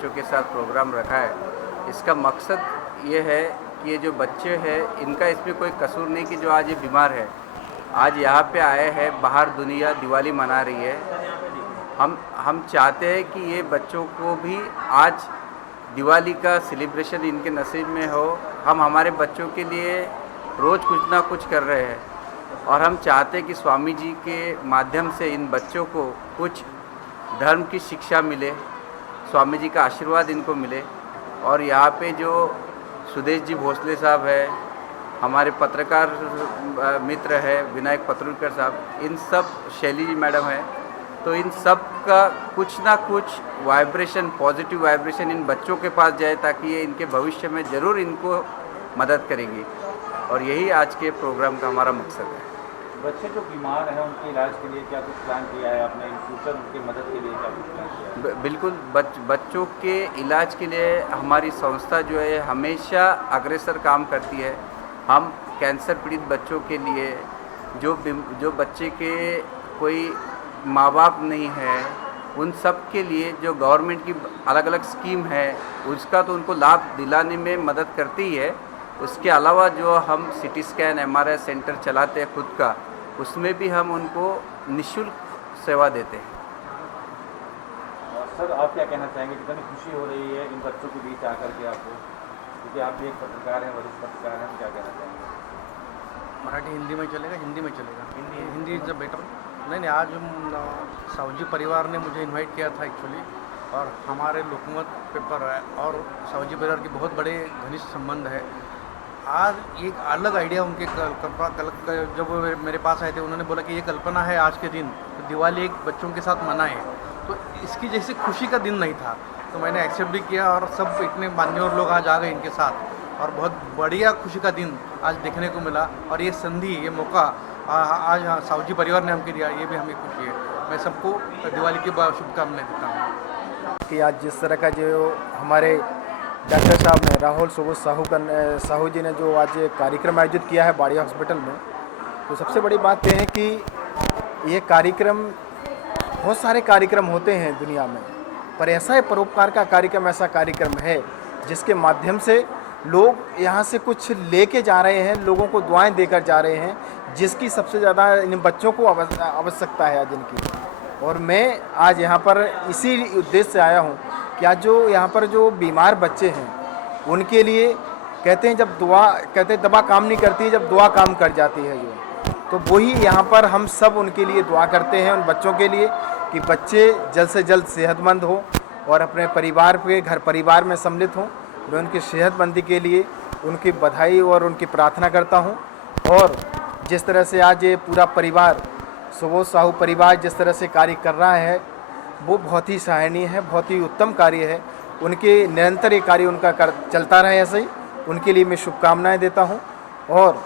बच्चों के साथ प्रोग्राम रखा है, इसका मकसद ये है कि ये जो बच्चे हैं इनका इसमें कोई कसूर नहीं कि जो आज ये बीमार है, आज यहाँ पे आए हैं, बाहर दुनिया दिवाली मना रही है। हम चाहते हैं कि ये बच्चों को भी आज दिवाली का सेलिब्रेशन इनके नसीब में हो। हम हमारे बच्चों के लिए रोज़ कुछ ना कुछ कर रहे हैं और हम चाहते हैं कि स्वामी जी के माध्यम से इन बच्चों को कुछ धर्म की शिक्षा मिले, स्वामी जी का आशीर्वाद इनको मिले। और यहाँ पे जो सुदेश जी भोसले साहब है, हमारे पत्रकार मित्र है विनायक पत्रुलकर साहब, इन सब शैली जी मैडम है, तो इन सब का कुछ ना कुछ वाइब्रेशन, पॉजिटिव वाइब्रेशन इन बच्चों के पास जाए ताकि ये इनके भविष्य में ज़रूर इनको मदद करेंगी। और यही आज के प्रोग्राम का हमारा मकसद है। बच्चे जो बीमार हैं उनके इलाज के लिए क्या कुछ प्लान किया है आपने? इन फ्यूचर उनकी मदद के लिए क्या कुछ प्लान किया है? बिल्कुल, बच्चों के इलाज के लिए हमारी संस्था जो है हमेशा अग्रसर काम करती है। हम कैंसर पीड़ित बच्चों के लिए जो बच्चे के कोई माँ बाप नहीं है, उन सब के लिए जो गवर्नमेंट की अलग अलग स्कीम है उसका तो उनको लाभ दिलाने में मदद करती ही है। उसके अलावा जो हम सिटी स्कैन MRI सेंटर चलाते हैं खुद का, उसमें भी हम उनको निःशुल्क सेवा देते हैं। सर, आप क्या कहना चाहेंगे? कितनी खुशी हो रही है इन बच्चों के बीच आकर के आपको, क्योंकि आप भी एक पत्रकार हैं, वरिष्ठ पत्रकार हैं, क्या कहना चाहेंगे? मराठी हिंदी में चलेगा? हिंदी में चलेगा। Hindi is better. नहीं, आज साहूजी परिवार ने मुझे इनवाइट किया था एक्चुअली, और हमारे लोकमत पेपर है और साहूजी परिवार के बहुत बड़े घनिष्ठ संबंध है। आज एक अलग आइडिया उनके जब वो मेरे पास आए थे, उन्होंने बोला कि ये कल्पना है आज के दिन तो दिवाली एक बच्चों के साथ मनाएं, तो इसकी जैसे खुशी का दिन नहीं था, तो मैंने एक्सेप्ट भी किया और सब इतने मान्यवर लोग आज आ गए इनके साथ, और बहुत बढ़िया खुशी का दिन आज देखने को मिला। और ये संधि, ये मौका आज साहूजी परिवार ने हमको दिया, ये भी हमें खुशी है। मैं सबको दिवाली की शुभकामनाएं देता हूँ कि आज जिस तरह का जो हमारे डॉक्टर साहब ने, राहुल सुबोध साहू जी ने जो आज कार्यक्रम आयोजित किया है बाड़िया हॉस्पिटल में, तो सबसे बड़ी बात यह है कि ये कार्यक्रम, बहुत सारे कार्यक्रम होते हैं दुनिया में, पर ऐसा है परोपकार का कार्यक्रम, ऐसा कार्यक्रम है जिसके माध्यम से लोग यहाँ से कुछ लेके जा रहे हैं, लोगों को दुआएं देकर जा रहे हैं, जिसकी सबसे ज़्यादा इन बच्चों को आवश्यकता है आज इनकी। और मैं आज यहाँ पर इसी उद्देश्य से आया हूँ कि आज जो यहाँ पर जो बीमार बच्चे हैं उनके लिए कहते हैं, जब दवा काम नहीं करती, जब दुआ काम कर जाती है जो, तो वही यहाँ पर हम सब उनके लिए दुआ करते हैं, उन बच्चों के लिए, कि बच्चे जल्द से जल्द सेहतमंद हो और अपने परिवार पे, घर परिवार में सम्मिलित हों। मैं उनकी सेहतमंदी के लिए उनकी बधाई और उनकी प्रार्थना करता हूँ। और जिस तरह से आज ये पूरा परिवार, सुबोध साहू परिवार जिस तरह से कार्य कर रहा है, वो बहुत ही सराहनीय है, बहुत ही उत्तम कार्य है। उनके निरंतर ये कार्य उनका चलता रहे ऐसे ही, उनके लिए मैं शुभकामनाएं देता हूं। और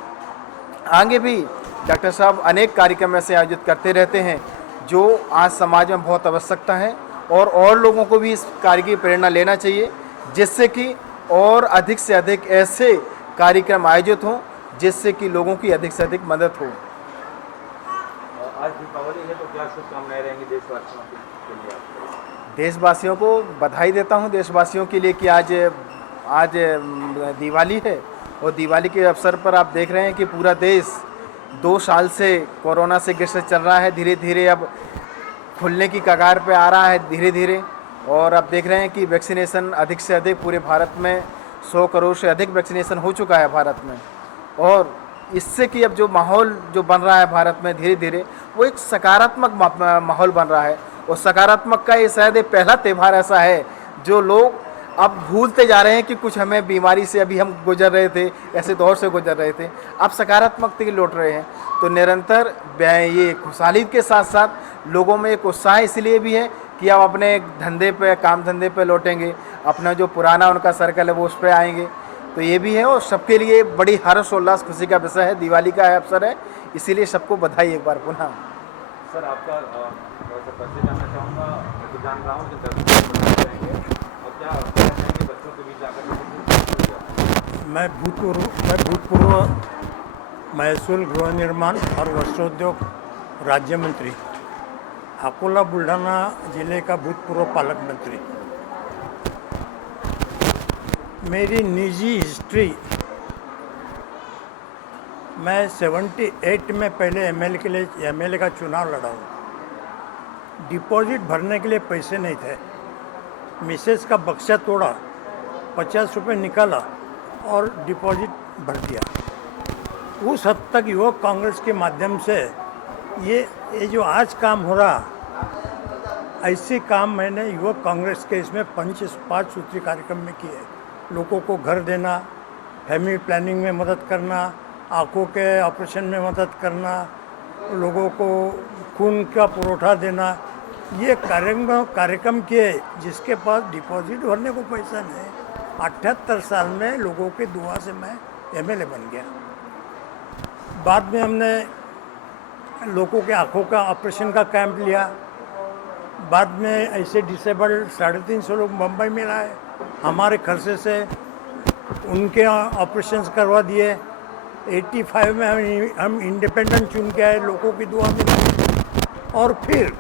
आगे भी डॉक्टर साहब अनेक कार्यक्रम ऐसे आयोजित करते रहते हैं जो आज समाज में बहुत आवश्यकता है, और लोगों को भी इस कार्य की प्रेरणा लेना चाहिए, जिससे कि और अधिक से अधिक ऐसे कार्यक्रम आयोजित हों जिससे कि लोगों की अधिक से अधिक मदद हो। आज दीपावली है, तो क्या शुभकामनाएं रहेंगी देशवासियों के लिए? देशवासियों को बधाई देता हूं, देशवासियों के लिए कि आज दिवाली है, और दिवाली के अवसर पर आप देख रहे हैं कि पूरा देश 2 साल से कोरोना से ग्रसित चल रहा है, धीरे धीरे अब खुलने की कगार पे आ रहा है धीरे धीरे। और अब देख रहे हैं कि वैक्सीनेशन अधिक से अधिक पूरे भारत में 100 करोड़ से अधिक वैक्सीनेशन हो चुका है भारत में, और इससे कि अब जो माहौल जो बन रहा है भारत में धीरे धीरे, वो एक सकारात्मक माहौल बन रहा है। और सकारात्मक का ये शायद पहला त्यौहार ऐसा है जो लोग अब भूलते जा रहे हैं कि कुछ हमें बीमारी से अभी हम गुजर रहे थे, ऐसे दौर से गुजर रहे थे, अब सकारात्मकता की लौट रहे हैं। तो निरंतर ये खुशहाली के साथ साथ लोगों में एक उत्साह इसलिए भी है कि अब अपने धंधे पे, काम धंधे पे लौटेंगे, अपना जो पुराना उनका सर्कल है वो उस पर आएंगे। तो ये भी है, और सबके लिए बड़ी हर्ष उल्लास खुशी का विषय है, दिवाली का है अवसर है, इसीलिए सबको बधाई एक बार पुनः। सर, आपका परिचय जानना चाहूँगा, तो जान रहा हूँ कि दर्शक जाएंगे और क्या चाहेंगे बच्चों के बीच आकर? मैं भूतपूर्व महसूल, गृह निर्माण और वस्त्रोद्योग राज्य मंत्री, अकोला बुल्ढाना जिले का भूतपूर्व पालक मंत्री। मेरी निजी हिस्ट्री, मैं 78 में पहले एमएलए का चुनाव लड़ा हूँ। डिपॉजिट भरने के लिए पैसे नहीं थे, मिसेस का बक्सा तोड़ा, 50 रुपये निकाला और डिपॉजिट भर दिया। उस हद तक युवक कांग्रेस के माध्यम से ये जो आज काम हो रहा, ऐसे काम मैंने युवक कांग्रेस के इसमें 5 सूत्री कार्यक्रम में किए। लोगों को घर देना, फैमिली प्लानिंग में मदद करना, आँखों के ऑपरेशन में मदद करना, लोगों को खून का पुरवठा देना, ये कार्यक्रम किए जिसके पास डिपॉजिट भरने को पैसा नहीं। 78 साल में लोगों की दुआ से मैं एमएलए बन गया। बाद में हमने लोगों के आँखों का ऑपरेशन का कैंप लिया। बाद में ऐसे डिसेबल्ड 350 लोग मुंबई में लाए, हमारे खर्चे से उनके ऑपरेशंस करवा दिए। 85 में हम इंडिपेंडेंट चुन के आए, लोगों की दुआ मिली और फिर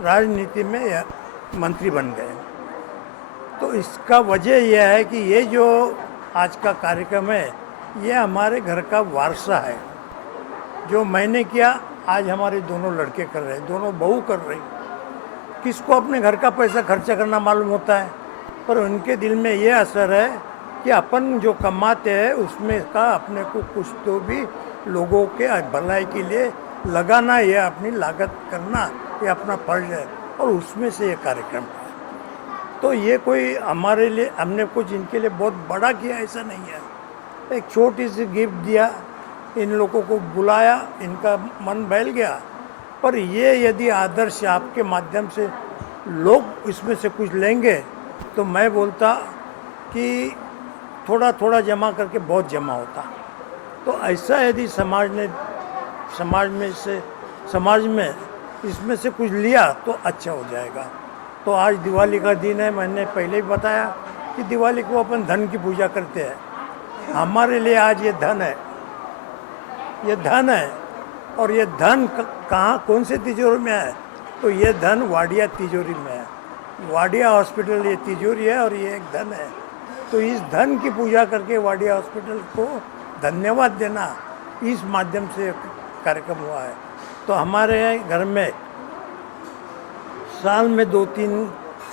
राजनीति में मंत्री बन गए। तो इसका वजह यह है कि ये जो आज का कार्यक्रम है, ये हमारे घर का वारसा है। जो मैंने किया आज हमारे दोनों लड़के कर रहे हैं, दोनों बहू कर रही। किसको अपने घर का पैसा खर्चा करना मालूम होता है, पर उनके दिल में ये असर है कि अपन जो कमाते हैं उसमें का अपने को कुछ तो भी लोगों के भलाई के लिए लगाना, ये अपनी लागत करना, ये अपना फर्ज है और उसमें से ये कार्यक्रम है। तो ये कोई हमारे लिए, हमने कुछ इनके लिए बहुत बड़ा किया ऐसा नहीं है। एक छोटी सी गिफ्ट दिया, इन लोगों को बुलाया, इनका मन बहल गया। पर ये यदि आदर्श आपके माध्यम से लोग इसमें से कुछ लेंगे तो मैं बोलता कि थोड़ा थोड़ा जमा करके बहुत जमा होता। तो ऐसा यदि समाज में इसमें से कुछ लिया तो अच्छा हो जाएगा। तो आज दिवाली का दिन है, मैंने पहले ही बताया कि दिवाली को अपन धन की पूजा करते हैं। हमारे लिए आज ये धन है, ये धन है। और ये धन कहाँ, कौन से तिजोरी में है? तो ये धन वाडिया तिजोरी में है। वाडिया हॉस्पिटल ये तिजोरी है और ये एक धन है। तो इस धन की पूजा करके वाडिया हॉस्पिटल को धन्यवाद देना, इस माध्यम से कार्यक्रम हुआ है। तो हमारे घर में साल में 2-3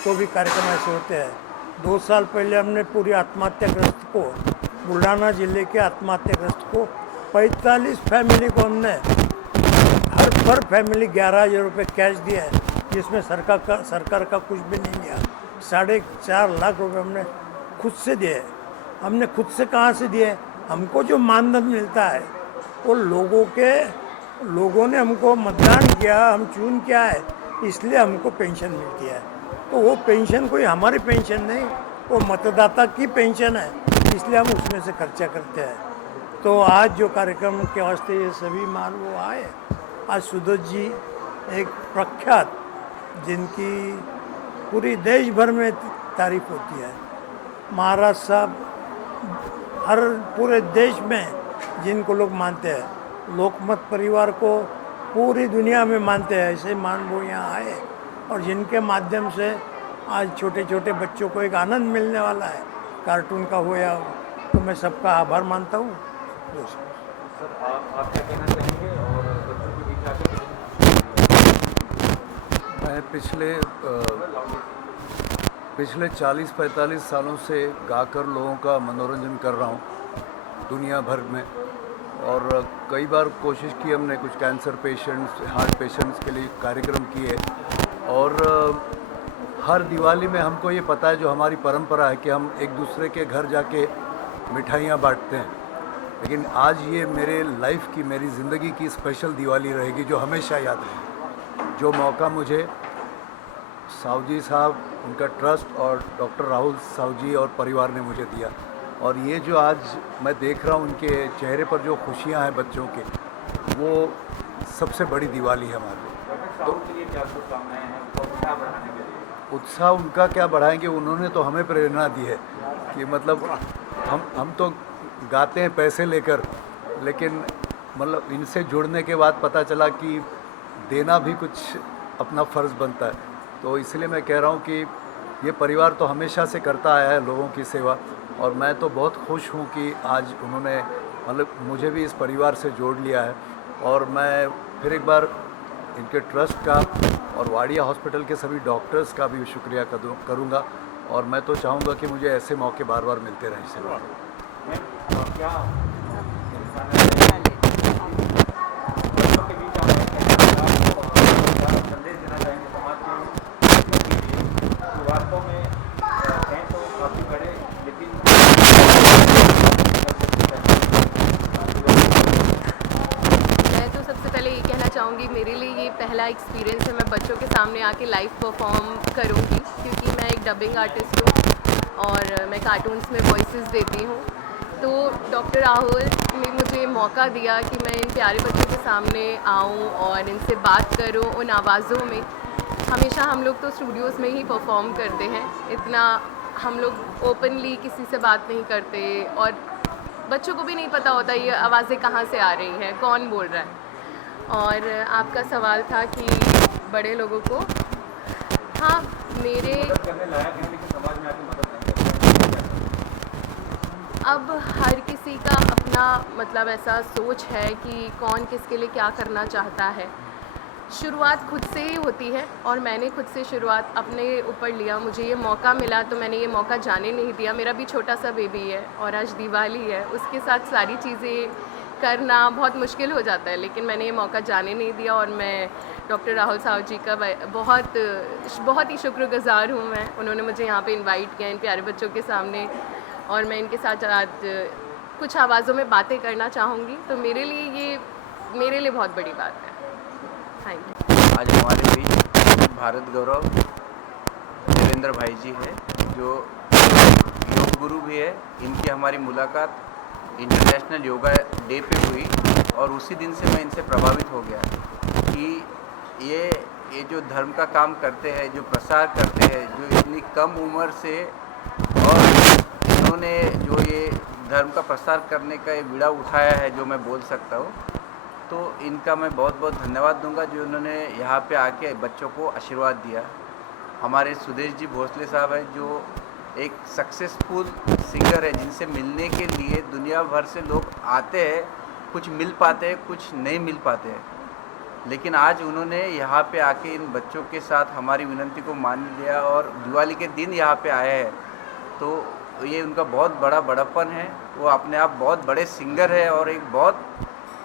तो भी कार्यक्रम ऐसे होते हैं। 2 साल पहले हमने पूरी आत्महत्याग्रस्त को, बुल्ढाना जिले के आत्महत्याग्रस्त को 45 फैमिली को हमने हर फैमिली 11,000 रुपये कैश दिया है, जिसमें सरकार का कुछ भी नहीं लिया। 4.5 लाख रुपए हमने खुद से दिए। हमने खुद से कहाँ से दिए? हमको जो मानधन मिलता है वो लोगों ने हमको मतदान किया, हम चुन किया है, इसलिए हमको पेंशन मिलती है। तो वो पेंशन कोई हमारी पेंशन नहीं, वो मतदाता की पेंशन है, इसलिए हम उसमें से खर्चा करते हैं। तो आज जो कार्यक्रम के वास्ते ये सभी मान वो आए। आज सुदोष जी एक प्रख्यात, जिनकी पूरी देश भर में तारीफ होती है, महाराज साहब हर पूरे देश में जिनको लोग मानते हैं, लोकमत परिवार को पूरी दुनिया में मानते हैं, ऐसे मान वो यहाँ आए और जिनके माध्यम से आज छोटे छोटे बच्चों को एक आनंद मिलने वाला है, कार्टून का हो या हो। तो मैं सबका आभार मानता हूँ। सर आप क्या कहना चाहेंगे और बच्चों के बीच आकर मैं पिछले 40-45 सालों से गाकर लोगों का मनोरंजन कर रहा हूँ दुनिया भर में। और कई बार कोशिश की हमने, कुछ कैंसर पेशेंट्स, हार्ट पेशेंट्स के लिए कार्यक्रम किए। और हर दिवाली में हमको ये पता है, जो हमारी परंपरा है कि हम एक दूसरे के घर जाके मिठाइयाँ बांटते हैं। लेकिन आज ये मेरे लाइफ की, मेरी ज़िंदगी की स्पेशल दिवाली रहेगी, जो हमेशा याद रहेगी। जो मौका मुझे साहू जी साहब, उनका ट्रस्ट और डॉक्टर राहुल साहू जी और परिवार ने मुझे दिया, और ये जो आज मैं देख रहा हूँ उनके चेहरे पर जो खुशियाँ हैं बच्चों के, वो सबसे बड़ी दिवाली है हमारे लिए। तो के लिए क्या शुभकामनाएं हैं उत्साह बढ़ाने के लिए? उत्साह उनका क्या बढ़ाएंगे, उन्होंने तो हमें प्रेरणा दी है कि मतलब हम तो गाते हैं पैसे लेकर, लेकिन मतलब इनसे जुड़ने के बाद पता चला कि देना भी कुछ अपना फ़र्ज़ बनता है। तो इसलिए मैं कह रहा हूँ कि ये परिवार तो हमेशा से करता आया है लोगों की सेवा, और मैं तो बहुत खुश हूँ कि आज उन्होंने मतलब मुझे भी इस परिवार से जोड़ लिया है। और मैं फिर एक बार इनके ट्रस्ट का और वाडिया हॉस्पिटल के सभी डॉक्टर्स का भी शुक्रिया करूँगा। और मैं तो चाहूँगा कि मुझे ऐसे मौके बार बार मिलते रहें सेवा के। क्या बच्चों के बीच आप संदेश देना चाहेंगे समाज के लिए जो वास्तव में हैं तो काफ़ी बड़े, लेकिन मैं तो सबसे पहले ये कहना चाहूँगी, मेरे लिए ये पहला एक्सपीरियंस है मैं बच्चों के सामने आके लाइव परफॉर्म करूँगी, क्योंकि मैं एक डबिंग आर्टिस्ट हूँ और मैं कार्टून्स में वॉइसेस देती हूँ। तो डॉक्टर राहुल ने मुझे मौका दिया कि मैं इन प्यारे बच्चों के सामने आऊँ और इनसे बात करूँ उन आवाज़ों में। हमेशा हम लोग तो स्टूडियोज़ में ही परफॉर्म करते हैं, इतना हम लोग ओपनली किसी से बात नहीं करते और बच्चों को भी नहीं पता होता ये आवाज़ें कहाँ से आ रही हैं, कौन बोल रहा है। और आपका सवाल था कि बड़े लोगों को, हाँ मेरे करने लायक हैं लेकिन समाज में आके मदद नहीं करते। अब हर किसी का अपना मतलब ऐसा सोच है कि कौन किसके लिए क्या करना चाहता है। शुरुआत खुद से ही होती है और मैंने खुद से शुरुआत अपने ऊपर लिया। मुझे ये मौका मिला तो मैंने ये मौका जाने नहीं दिया। मेरा भी छोटा सा बेबी है और आज दिवाली है, उसके साथ सारी चीज़ें करना बहुत मुश्किल हो जाता है, लेकिन मैंने ये मौका जाने नहीं दिया। और मैं डॉक्टर राहुल साहू जी का बहुत ही शुक्रगुज़ार हूँ मैं। उन्होंने मुझे यहाँ पे इनवाइट किया इन प्यारे बच्चों के सामने और मैं इनके साथ आज कुछ आवाज़ों में बातें करना चाहूँगी। तो मेरे लिए बहुत बड़ी बात है। Thank you. आज हमारे बीच भारत गौरव देवेंद्र भाई जी है, जो योग गुरु भी है। इनकी हमारी मुलाकात इंटरनेशनल योगा डे पे हुई और उसी दिन से मैं इनसे प्रभावित हो गया कि ये जो धर्म का काम करते हैं, जो प्रसार करते हैं, जो इतनी कम उम्र से और इन्होंने जो ये धर्म का प्रसार करने का ये बीड़ा उठाया है, जो मैं बोल सकता हूँ, तो इनका मैं बहुत बहुत धन्यवाद दूंगा जो उन्होंने यहाँ पे आके बच्चों को आशीर्वाद दिया। हमारे सुदेश जी भोसले साहब है, जो एक सक्सेसफुल सिंगर है, जिनसे मिलने के लिए दुनिया भर से लोग आते हैं। कुछ मिल पाते हैं, कुछ नहीं मिल पाते हैं, लेकिन आज उन्होंने यहाँ पे आके इन बच्चों के साथ हमारी विनती को मान लिया और दिवाली के दिन यहाँ पे आए हैं। तो ये उनका बहुत बड़ा बड़प्पन है। वो अपने आप बहुत बड़े सिंगर है और एक बहुत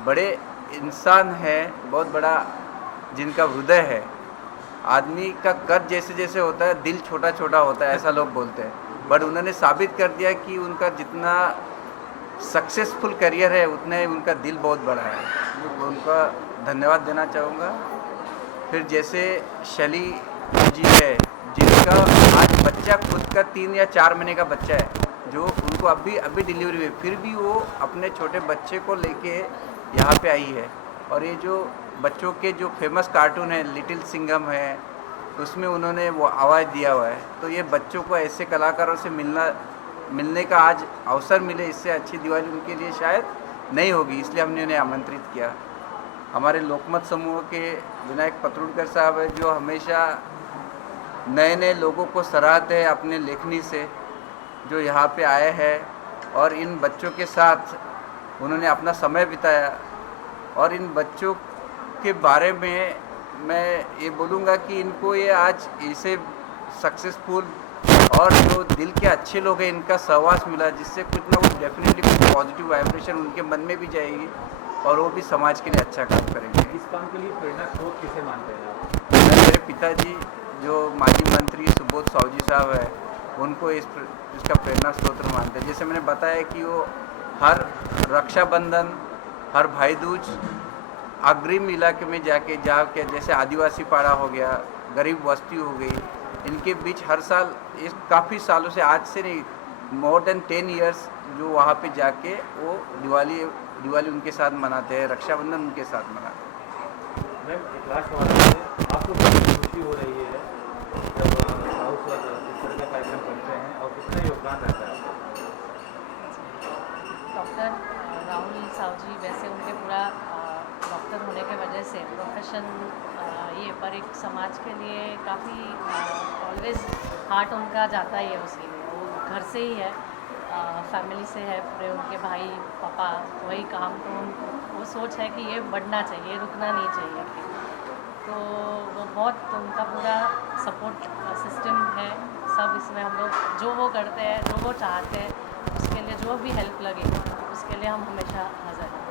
बड़े इंसान है, बहुत बड़ा जिनका हृदय है। आदमी का कद जैसे जैसे होता है, दिल छोटा छोटा होता है, ऐसा लोग बोलते हैं, बट उन्होंने साबित कर दिया कि उनका जितना सक्सेसफुल करियर है उतना ही उनका दिल बहुत बड़ा है। तो उनका धन्यवाद देना चाहूँगा। फिर जैसे शैली जी है, जिनका आज बच्चा खुद का 3 या 4 महीने का बच्चा है, जो उनको अभी डिलीवरी हुई, फिर भी वो अपने छोटे बच्चे को लेके यहाँ पे आई है। और ये जो बच्चों के जो फेमस कार्टून है लिटिल सिंघम है, उसमें उन्होंने वो आवाज़ दिया हुआ है। तो ये बच्चों को ऐसे कलाकारों से मिलने का आज अवसर मिले, इससे अच्छी दिवाली उनके लिए शायद नहीं होगी, इसलिए हमने उन्हें आमंत्रित किया। हमारे लोकमत समूह के विनायक पत्रुड़कर साहब है, जो हमेशा नए नए लोगों को सराहते हैं अपने लेखनी से, जो यहाँ पे आए हैं और इन बच्चों के साथ उन्होंने अपना समय बिताया। और इन बच्चों के बारे में मैं ये बोलूँगा कि इनको ये आज इसे सक्सेसफुल और जो दिल के अच्छे लोग हैं, इनका सहवास मिला, जिससे कुछ ना कुछ डेफिनेटली कुछ पॉजिटिव वाइब्रेशन उनके मन में भी जाएगी और वो भी समाज के लिए अच्छा काम करेंगे। इस काम के लिए प्रेरणा स्रोत किसे मानते हैं आप? मैं मेरे पिताजी जो माजी मंत्री सुबोध साहू जी साहब है, उनको इसका प्रेरणा स्रोत मानते हैं। जैसे मैंने बताया कि वो हर रक्षाबंधन, हर भाई दूज अग्रिम इलाके में जाके जैसे आदिवासी पाड़ा हो गया, गरीब बस्ती हो गई, इनके बीच हर साल इस काफ़ी सालों से, आज से नहीं मोर देन 10 ईयर्स, जो वहाँ पे जाके वो दिवाली उनके साथ मनाते हैं, रक्षाबंधन उनके साथ मनाते हैं। मैम, एक लास्ट सवाल है, आपको कितनी खुशी हो रही है जब साहू सर इस तरह का कार्यक्रम करते हैं और कितना योगदान रहता है आपका? डॉक्टर राहुल साहू जी वैसे उनके पूरा डॉक्टर होने के वजह से प्रोफेशन ये, पर एक समाज के लिए काफ़ी ऑलवेज हार्ट उनका जाता ही है उसके लिए, वो घर से ही है। फैमिली से है पूरे, उनके भाई पापा वही काम, तो वो सोच है कि ये बढ़ना चाहिए, रुकना नहीं चाहिए। तो वो बहुत उनका पूरा सपोर्ट सिस्टम है सब इसमें। हम लोग जो वो करते हैं, जो वो चाहते हैं, उसके लिए जो भी हेल्प लगे उसके लिए हम हमेशा हाजिर हैं।